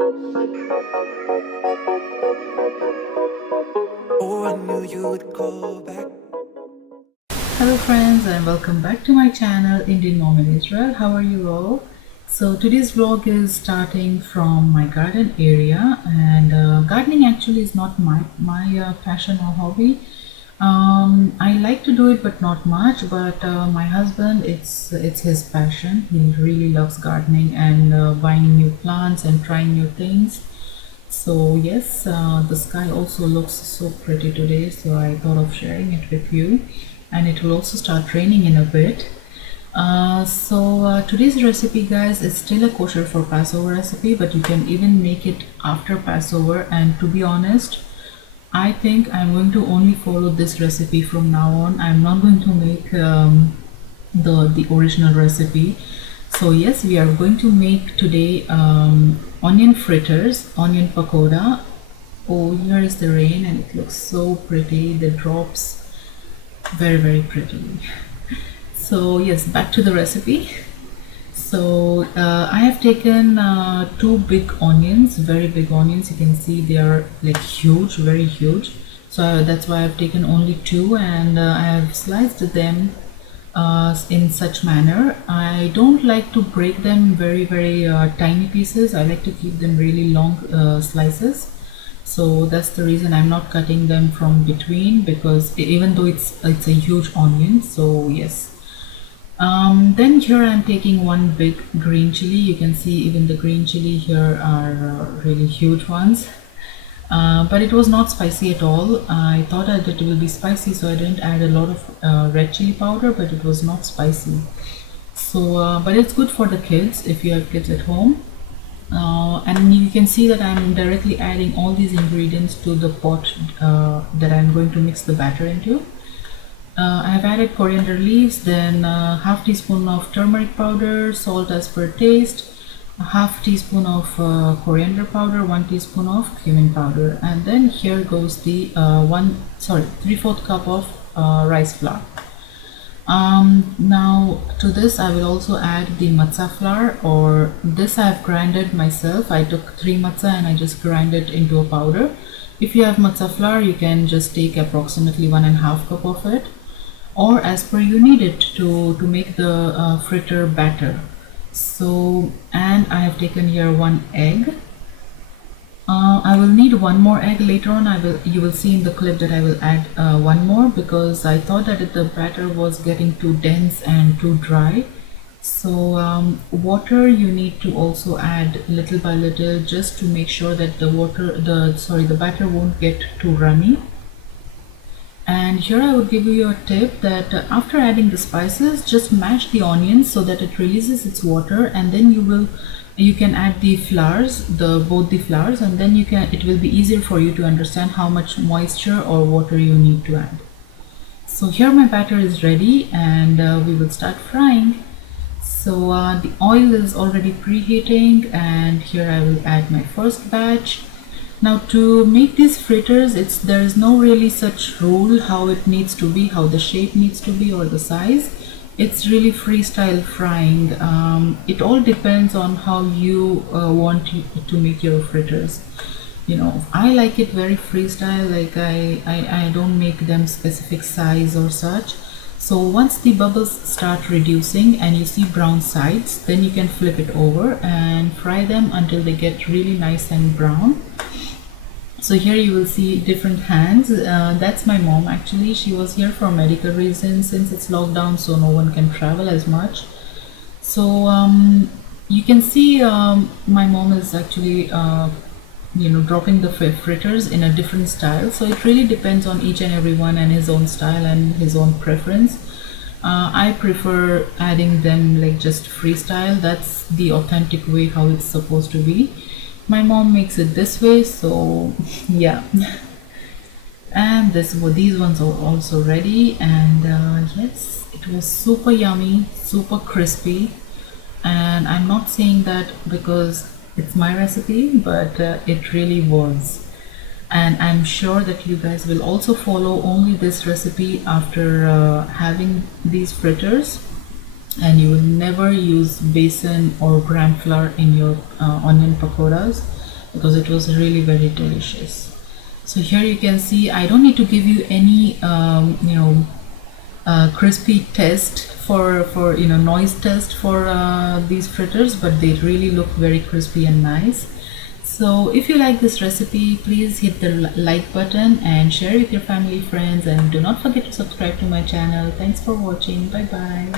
Oh, I knew you would call back. Hello friends and welcome back to my channel Indian Mom in Israel. How are you all? So today's vlog is starting from my garden area, and gardening actually is not my passion or hobby. I like to do it but not much, but my husband, it's his passion. He really loves gardening and buying new plants and trying new things. So yes, the sky also looks so pretty today, so I thought of sharing it with you. And it will also start raining in a bit. Today's recipe, guys, is still a kosher for Passover recipe, but you can even make it after Passover. And to be honest, I think I'm going to only follow this recipe from now on. I'm not going to make the original recipe. So yes, we are going to make today onion fritters, onion pakora. Oh, here is the rain and it looks so pretty. The drops, very pretty. So yes, back to the recipe. So I have taken two big onions, very big onions. You can see they are like huge, very huge. So that's why I've taken only two, and I have sliced them in such manner. I don't like to break them very tiny pieces. I like to keep them really long slices. So that's the reason I'm not cutting them from between, because even though it's a huge onion. So yes. Then here I'm taking one big green chili. You can see even the green chili here are really huge ones. But it was not spicy at all. I thought that it will be spicy, so I didn't add a lot of red chili powder, but it was not spicy. So, but it's good for the kids if you have kids at home. And you can see that I'm directly adding all these ingredients to the pot that I'm going to mix the batter into. I have added coriander leaves, then half teaspoon of turmeric powder, salt as per taste, a half teaspoon of coriander powder, 1 teaspoon of cumin powder, and then here goes the 3/4 cup of rice flour. Now to this I will also add the matzah flour, or this I have grinded myself. I took 3 matzah and I just grind it into a powder. If you have matzah flour, you can just take approximately 1.5 cup of it, or as per you need it to make the fritter batter. So, and I have taken here 1 egg. I will need 1 more egg later on. You will see in the clip that I will add 1 more, because I thought that the batter was getting too dense and too dry. So water you need to also add little by little, just to make sure that the batter won't get too runny. And here I would give you a tip that after adding the spices, just mash the onions so that it releases its water, and then you can add the flours, both the flours, and then it will be easier for you to understand how much moisture or water you need to add. So here my batter is ready, and we will start frying. So the oil is already preheating, and here I will add my first batch. Now to make these fritters, there is no really such rule how it needs to be, how the shape needs to be, or the size. It's really freestyle frying. It all depends on how you want to make your fritters. You know, I like it very freestyle. Like I don't make them specific size or such. So once the bubbles start reducing and you see brown sides, then you can flip it over and fry them until they get really nice and brown. So here you will see different hands. That's my mom actually. She was here for medical reasons, since it's lockdown, so no one can travel as much. So you can see my mom is actually dropping the fritters in a different style. So it really depends on each and every one and his own style and his own preference. I prefer adding them like just freestyle. That's the authentic way how it's supposed to be. My mom makes it this way, so yeah. And these ones are also ready, and yes, it was super yummy, super crispy. And I'm not saying that because it's my recipe, but it really was. And I'm sure that you guys will also follow only this recipe after having these fritters, and you will never use besan or gram flour in your onion pakoras. because it was really very delicious. So here you can see I don't need to give you any crispy test for noise test for these fritters, but they really look very crispy and nice. So if you like this recipe, please hit the like button and share with your family, friends, and do not forget to subscribe to my channel. Thanks for watching. Bye bye.